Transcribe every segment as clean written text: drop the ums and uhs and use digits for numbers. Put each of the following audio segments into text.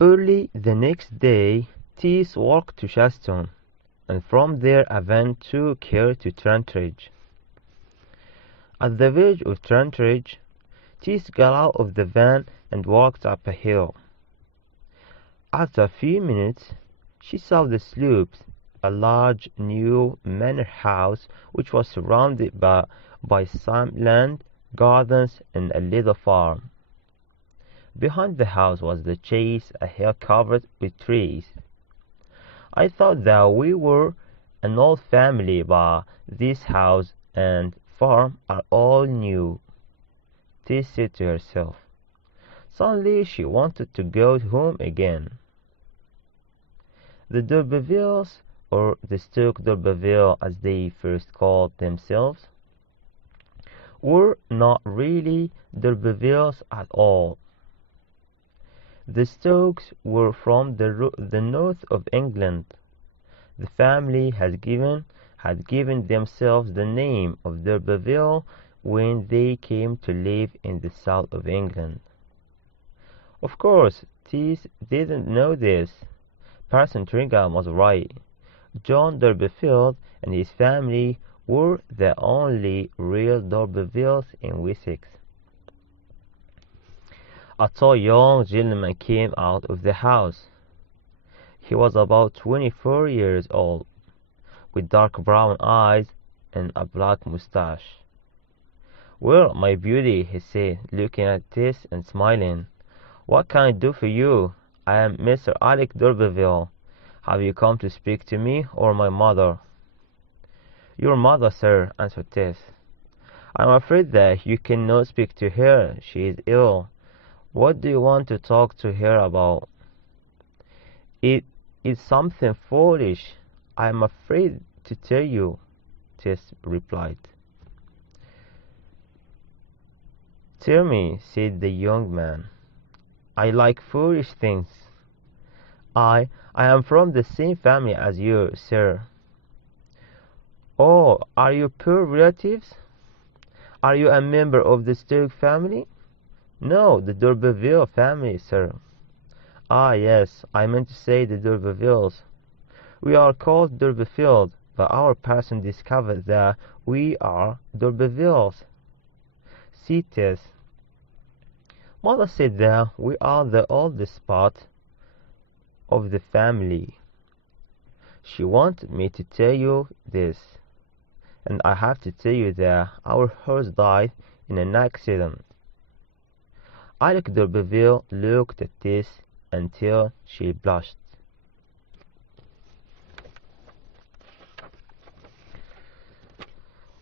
Early the next day, Tess walked to Shaston, and from there a van took her to Trantridge. At the village of Trantridge, Tess got out of the van and walked up a hill. After a few minutes, she saw the slopes, a large new manor house which was surrounded by some land, gardens, and a little farm. Behind the house was the chase, a hill covered with trees. I thought that we were an old family, but this house and farm are all new, Tess said to herself. Suddenly she wanted to go home again. The d'Urbervilles, or the Stoke d'Urberville as they first called themselves, were not really d'Urbervilles at all. The Stokes were from the north of England. The family had given themselves the name of d'Urberville when they came to live in the south of England. Of course, Tess didn't know this. Parson Tringham was right. John d'Urberville and his family were the only real d'Urbervilles in Wessex. A tall young gentleman came out of the house. He was about 24 years old, with dark brown eyes and a black moustache. "Well, my beauty," he said, looking at Tess and smiling, "what can I do for you? I am Mr. Alec d'Urberville. Have you come to speak to me or my mother?" "Your mother, sir," answered Tess. "I am afraid that you cannot speak to her. She is ill. What do you want to talk to her about?" "It is something foolish. I am afraid to tell you," Tess replied. "Tell me," said the young man. "I like foolish things. I am from the same family as you, sir." "Oh, are you poor relatives? Are you a member of the Stoke family?" "No, the d'Urberville family, sir." "Ah, yes, I meant to say the d'Urbervilles. We are called d'Urberville, but our parson discovered that we are d'Urbervilles. See, Tess, Mother said that we are the oldest part of the family. She wanted me to tell you this, and I have to tell you that our horse died in an accident." Alec d'Urberville looked at Tess until she blushed.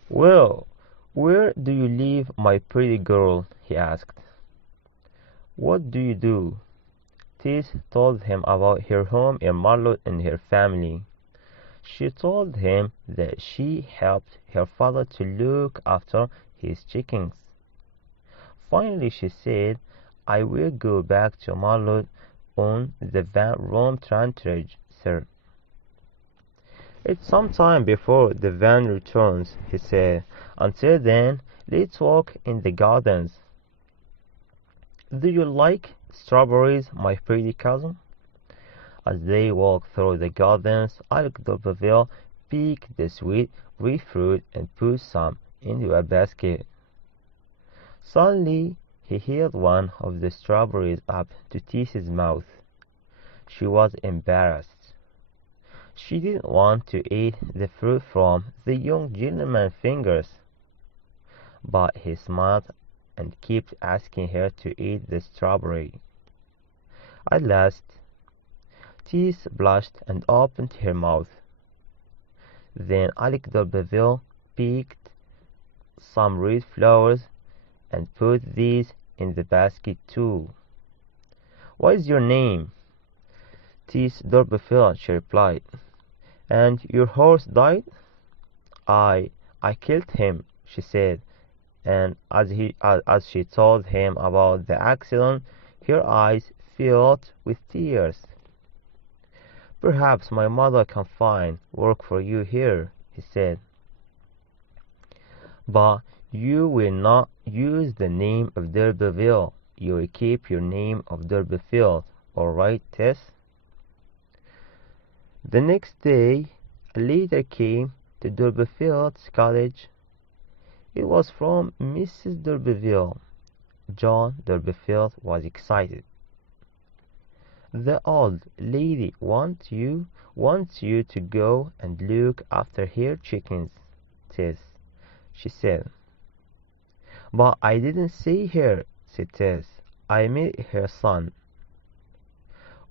"Well, where do you live, my pretty girl?" he asked. "What do you do?" Tess told him about her home in Marlow and her family. She told him that she helped her father to look after his chickens. Finally she said, "I will go back to Marlow on the van from Trantridge, sir." "It's some time before the van returns," he said. "Until then, let's walk in the gardens. Do you like strawberries, my pretty cousin?" As they walked through the gardens, Alec d'Urberville picked the sweet red fruit and put some into a basket. Suddenly he held one of the strawberries up to Tess's mouth. She was embarrassed. She didn't want to eat the fruit from the young gentleman's fingers, but he smiled and kept asking her to eat the strawberry. At last Tess blushed and opened her mouth. Then Alec d'Urberville picked some red flowers and put these in the basket too. "What is your name?" "Tess d'Urberville," she replied. "And your horse died?" I killed him," she said, and as she told him about the accident, her eyes filled with tears. "Perhaps my mother can find work for you here," he said. "But you will not use the name of d'Urberville. You will keep your name of d'Urberville, all right, Tess?" The next day, a letter came to D'Urberville's cottage. It was from Mrs. d'Urberville. John d'Urberville was excited. "The old lady wants you to go and look after her chickens, Tess," she said. "But I didn't see her," said Tess. "I met her son."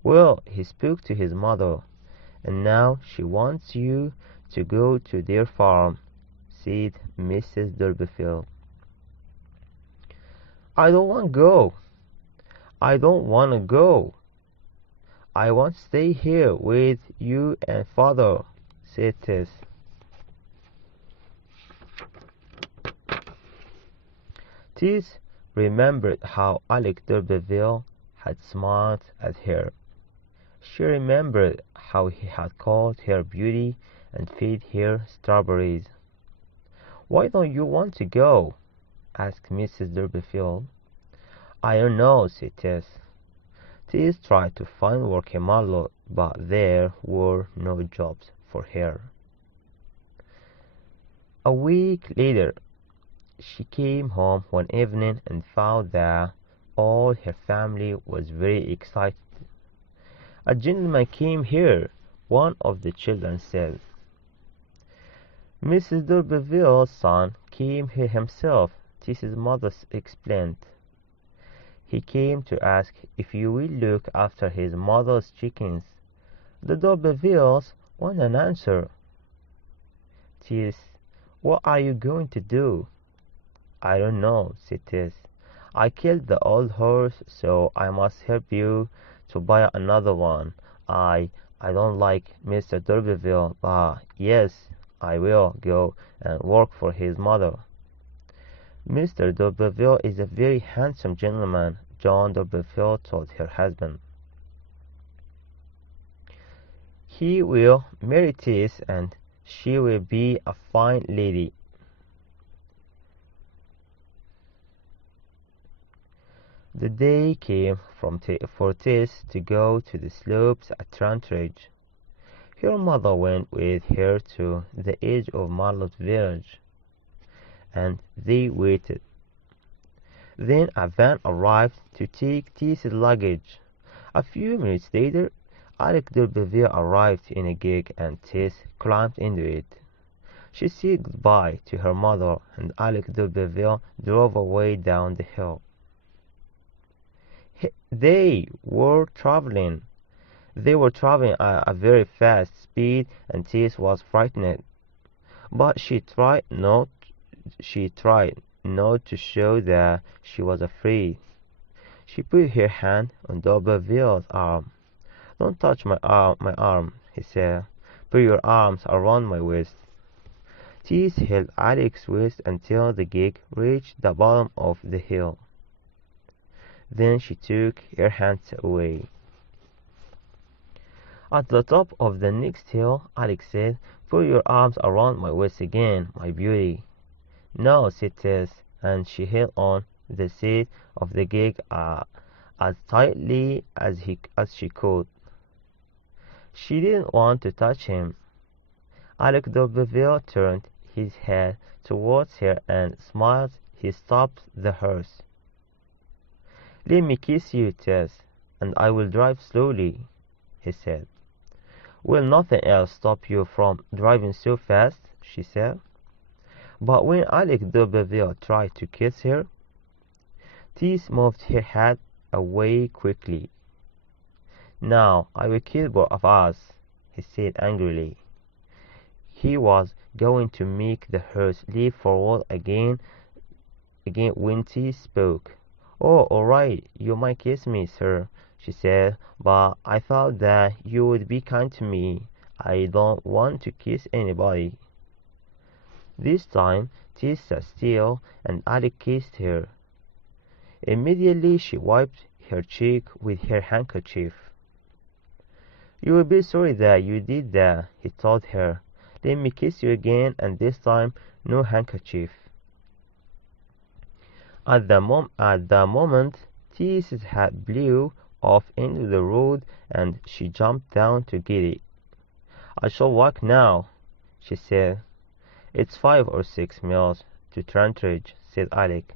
"Well, he spoke to his mother, and now she wants you to go to their farm," said Mrs. d'Urberville. "I don't want to go. I don't want to go. I want to stay here with you and father," said Tess. Tess remembered how Alec d'Urberville had smiled at her. She remembered how he had called her beauty and fed her strawberries. "Why don't you want to go?" asked Mrs. d'Urberville. "I don't know," said Tess. Tess tried to find work in Marlow, but there were no jobs for her. A week later, she came home one evening and found that all her family was very excited. "A gentleman came here," one of the children said. "Mrs. d'Urberville's son came here himself," Tess's mother explained. "He came to ask if you will look after his mother's chickens. The d'Urbervilles want an answer." "Tess, what are you going to do?" "I don't know," said Tess. "I killed the old horse, so I must help you to buy another one. I don't like Mr. d'Urberville, but yes, I will go and work for his mother." "Mr. d'Urberville is a very handsome gentleman," John d'Urberville told her husband. "He will marry Tess, and she will be a fine lady." The day came for Tess to go to the slopes at Trantridge. Her mother went with her to the edge of Marlott village, and they waited. Then a van arrived to take Tess's luggage. A few minutes later, Alec d'Urberville arrived in a gig, and Tess climbed into it. She said goodbye to her mother, and Alec d'Urberville drove away down the hill. They were traveling. They were traveling at a very fast speed, and Tess was frightened. But she tried not to show that she was afraid. She put her hand on d'Urberville's arm. "Don't touch my arm," he said. "Put your arms around my waist." Tess held Alec's waist until the gig reached the bottom of the hill. Then she took her hands away. At the top of the next hill, Alec said, "Put your arms around my waist again, my beauty." "No," said Tess, and she held on the seat of the gig as tightly as she could. She didn't want to touch him. Alec d'Urberville turned his head towards her and smiled. He stopped the horse. "Let me kiss you, Tess, and I will drive slowly," he said. "Will nothing else stop you from driving so fast?" she said. But when Alec d'Urberville tried to kiss her, Tess moved her head away quickly. "Now I will kill both of us," he said angrily. He was going to make the horse leap forward again when Tess spoke. "Oh, all right, you might kiss me, sir," she said, "but I thought that you would be kind to me. I don't want to kiss anybody." This time Tess sat still, and Alec kissed her. Immediately she wiped her cheek with her handkerchief. "You will be sorry that you did that," he told her. "Let me kiss you again, and this time no handkerchief." At the moment, Tess's hat blew off into the road, and she jumped down to get it. "I shall walk now," she said. "It's 5 or 6 miles to Trantridge," said Alec.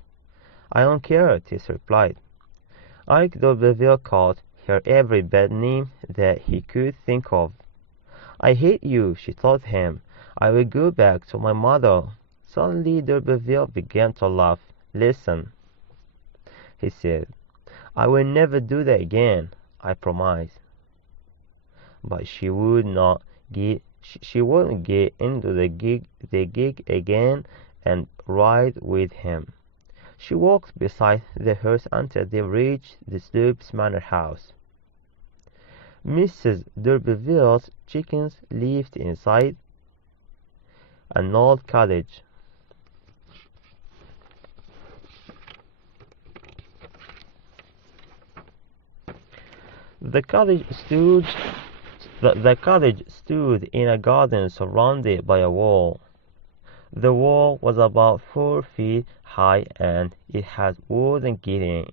"I don't care," Tess replied. Alec d'Urberville called her every bad name that he could think of. "I hate you," she told him. "I will go back to my mother." Suddenly d'Urberville began to laugh. "Listen," he said. "I will never do that again, I promise." But she wouldn't get into the gig again and ride with him. She walked beside the horse until they reached the Sloops Manor house. Mrs. d'Urberville's chickens lived inside an old cottage. The cottage stood the cottage stood in a garden surrounded by a wall. The wall was about 4 feet high, and it had wooden gilding.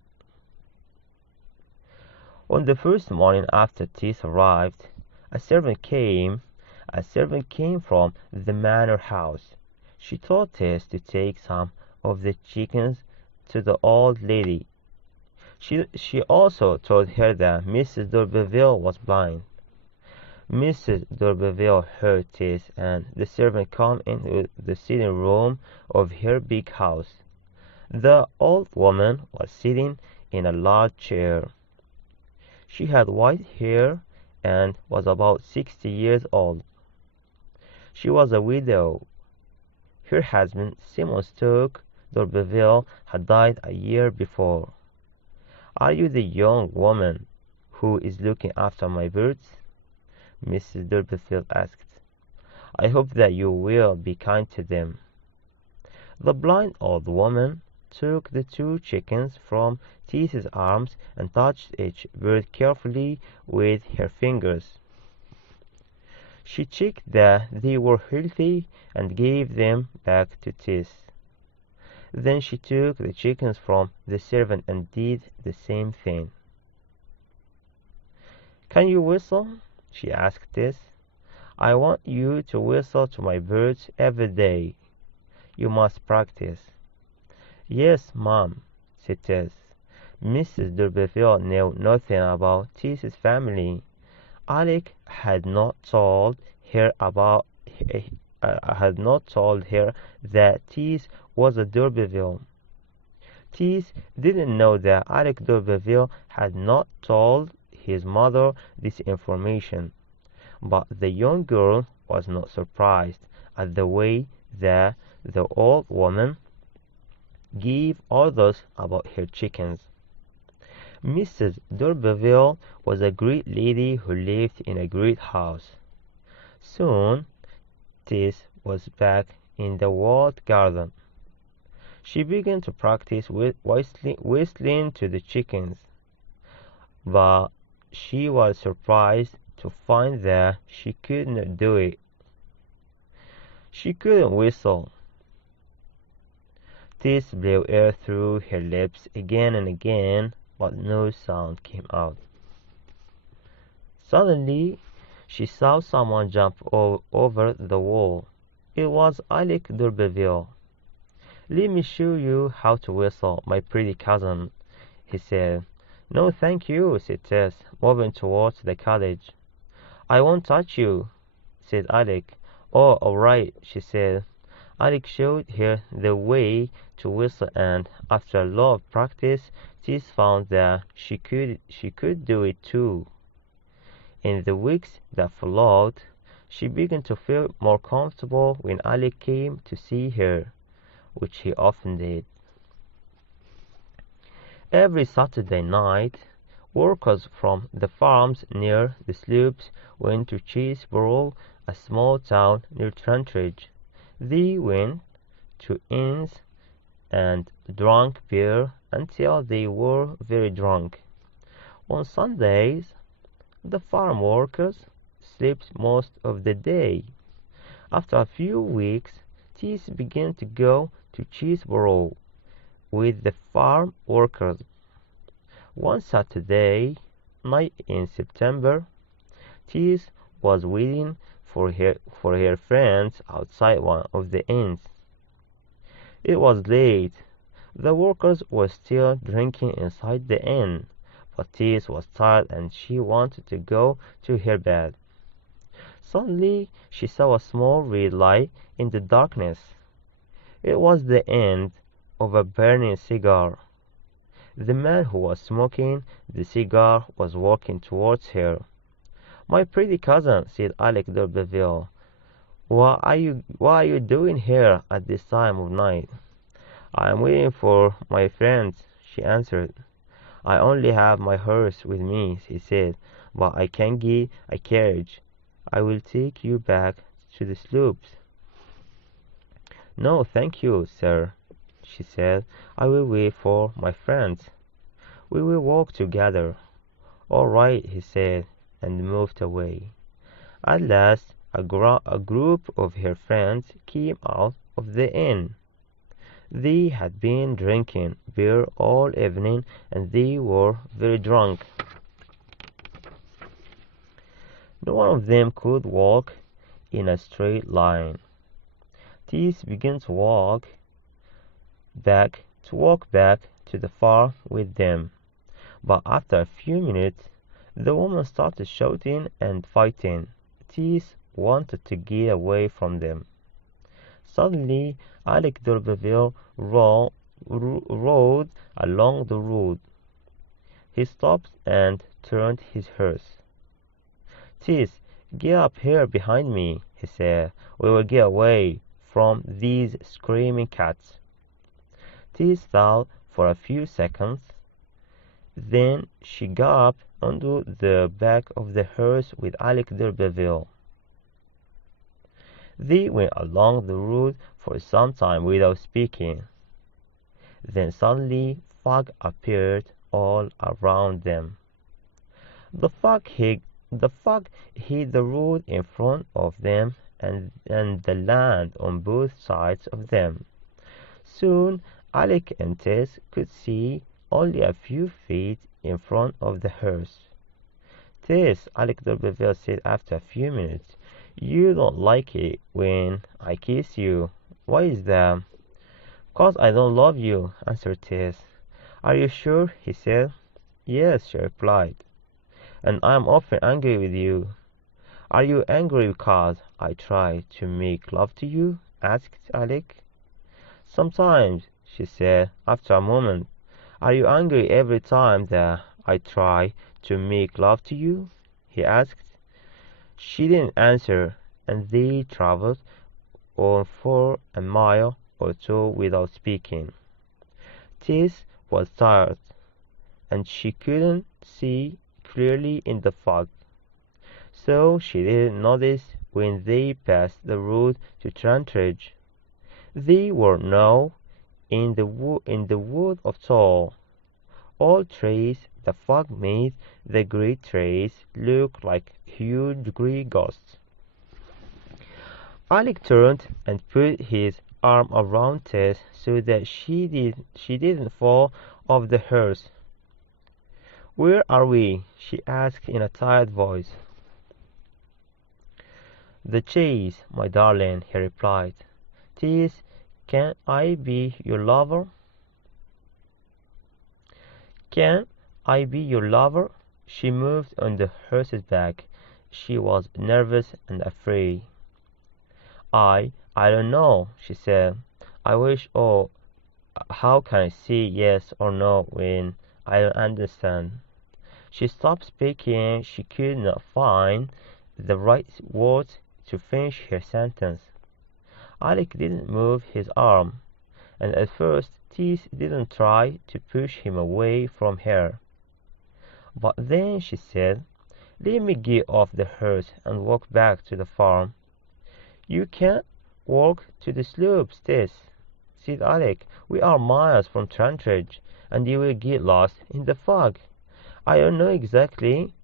On the first morning after Tess arrived, a servant came. A servant came from the manor house. She told Tess to take some of the chickens to the old lady. She also told her that Mrs. d'Urberville was blind. Mrs. d'Urberville heard Tess and the servant come into the sitting room of her big house. The old woman was sitting in a large chair. She had white hair and was about 60 years old. She was a widow. Her husband, Simon Stoke d'Urberville, had died a year before. "Are you the young woman who is looking after my birds?" Mrs. d'Urberville asked. "I hope that you will be kind to them." The blind old woman took the 2 chickens from Tess's arms and touched each bird carefully with her fingers. She checked that they were healthy and gave them back to Tess. Then she took the chickens from the servant and did the same thing. "Can you whistle?" she asked Tess. "I want you to whistle to my birds every day. You must practice." "Yes, ma'am," said Tess. Mrs. d'Urberville knew nothing about Tess's family. Alec had not told her that Tess was a d'Urberville. Tess didn't know that Alec d'Urberville had not told his mother this information, but the young girl was not surprised at the way that the old woman gave orders about her chickens. Mrs. d'Urberville was a great lady who lived in a great house. Soon Tess was back in the walled garden. She began to practice whistling to the chickens, but she was surprised to find that she could not do it. She couldn't whistle. Tess blew air through her lips again and again, but no sound came out. Suddenly, she saw someone jump over the wall. It was Alec d'Urberville. "Let me show you how to whistle, my pretty cousin," he said. "No, thank you," said Tess, moving towards the cottage. "I won't touch you," said Alec. "Oh, all right," she said. Alec showed her the way to whistle, and after a lot of practice, Tess found that she could do it too. In the weeks that followed, she began to feel more comfortable when Alec came to see her, which he often did. Every Saturday night, workers from the farms near the Sloops went to Cheseborough, a small town near Trantridge. They went to inns and drank beer until they were very drunk. On Sundays, the farm workers slept most of the day. After a few weeks, Tess began to go to Cheseborough with the farm workers. One Saturday, night in September, Tess was waiting for her friends outside one of the inns. It was late. The workers were still drinking inside the inn, but Tess was tired and she wanted to go to her bed. Suddenly she saw a small red light in the darkness. It was the end of a burning cigar. The man who was smoking the cigar was walking towards her. "My pretty cousin," said Alec d'Urberville, why are you doing here at this time of night?" "I am waiting for my friends," she answered. "I only have my horse with me," he said, "but I can get a carriage. I will take you back to the slopes." "No, thank you, sir," she said. "I will wait for my friends. We will walk together." "All right," he said, and moved away. At last a group of her friends came out of the inn. They had been drinking beer all evening and they were very drunk. No one of them could walk in a straight line. Tess began to walk back to the farm with them, but after a few minutes the woman started shouting and fighting. Tess wanted to get away from them. Suddenly Alec d'Urberville rode along the road. He stopped and turned his horse. "Tess, get up here behind me," he said. "We will get away from these screaming cats." Tess thought for a few seconds. Then she got up onto the back of the horse with Alec d'Urberville. They went along the road for some time without speaking. Then suddenly fog appeared all around them. The fog hid the road in front of them and the land on both sides of them. Soon Alec and Tess could see only a few feet in front of the horse. "Tess," Alec d'Urberville said after a few minutes, "you don't like it when I kiss you. Why is that?" "'Cause I don't love you," answered Tess. "Are you sure?" he said. "Yes," she replied, "and I am often angry with you." "Are you angry because I try to make love to you?" asked Alec. "Sometimes," she said after a moment. "Are you angry every time that I try to make love to you?" he asked. She didn't answer, and they traveled on for a mile or two without speaking. Tess was tired, and she couldn't see clearly in the fog, so she didn't notice when they passed the road to Trantridge. They were now in the wood of Tall. All trees, the fog made the great trees look like huge grey ghosts. Alec turned and put his arm around Tess so that she didn't fall off the horse. "Where are we?" she asked in a tired voice. "The chase, my darling," he replied. "Tess, can I be your lover?" "Can I be your lover?" She moved on the horse's back. She was nervous and afraid. I don't know," she said. "I wish oh, how can I say yes or no when I don't understand?" She stopped speaking. She could not find the right words to finish her sentence. Alec didn't move his arm, and at first Tess didn't try to push him away from her. But then she said, "Let me get off the horse and walk back to the farm." "You can't walk to the slopes, Tess," said Alec. "We are miles from Trantridge, and you will get lost in the fog. I don't know exactly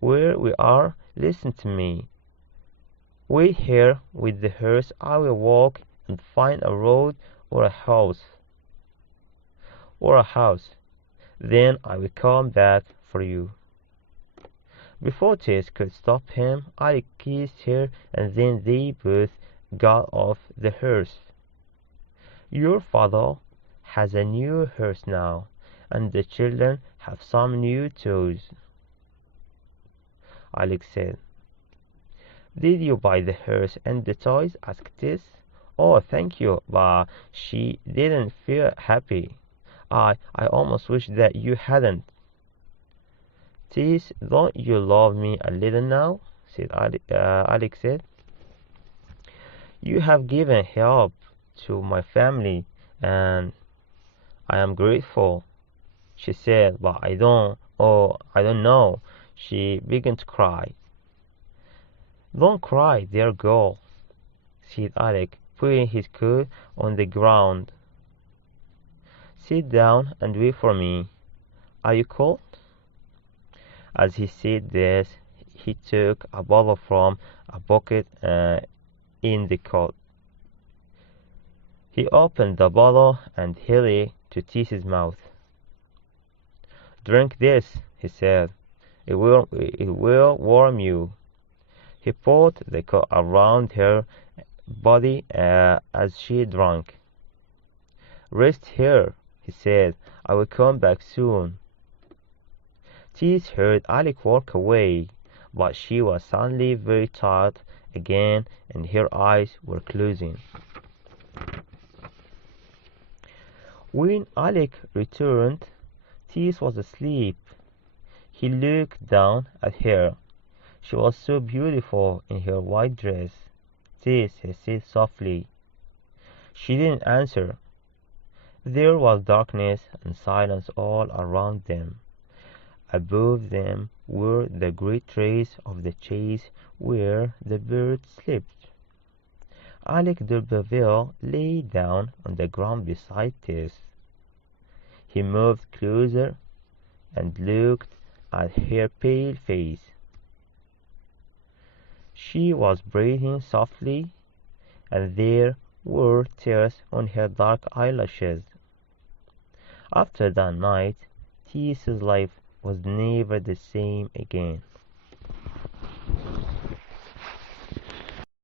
where we are. Listen to me. Wait here with the horse. I will walk and find a road or a house. Or a house. Then I will come back for you." Before Tess could stop him, Alec kissed her, and then they both got off the horse. Your father has a new horse now, and the children have some new toys, Alex said. Did you buy the horse and the toys? Asked Tess. Oh, thank you, but she didn't feel happy. I almost wish that you hadn't. Tess, don't you love me a little now? said Alex said. You have given help to my family, and I am grateful, she said, but I don't know. She began to cry. Don't cry, dear girl, said Alec, putting his coat on the ground. Sit down and wait for me. Are you cold? As he said this, he took a bottle from a bucket in the cot. He opened the bottle and held it to Tess's mouth. Drink this, he said. It will warm you. He put the coat around her body as she drank. Rest here, he said. I will come back soon. Tess heard Alec walk away, but she was suddenly very tired again, and her eyes were closing. When Alec returned, Tess was asleep. He looked down at her. She was so beautiful in her white dress. Tess, he said softly. She didn't answer. There was darkness and silence all around them. Above them were the great trees of the chase where the birds slept. Alec d'Urberville lay down on the ground beside Tess. He moved closer and looked at her pale face. She was breathing softly, and there were tears on her dark eyelashes. After that night, Tess's life was never the same again.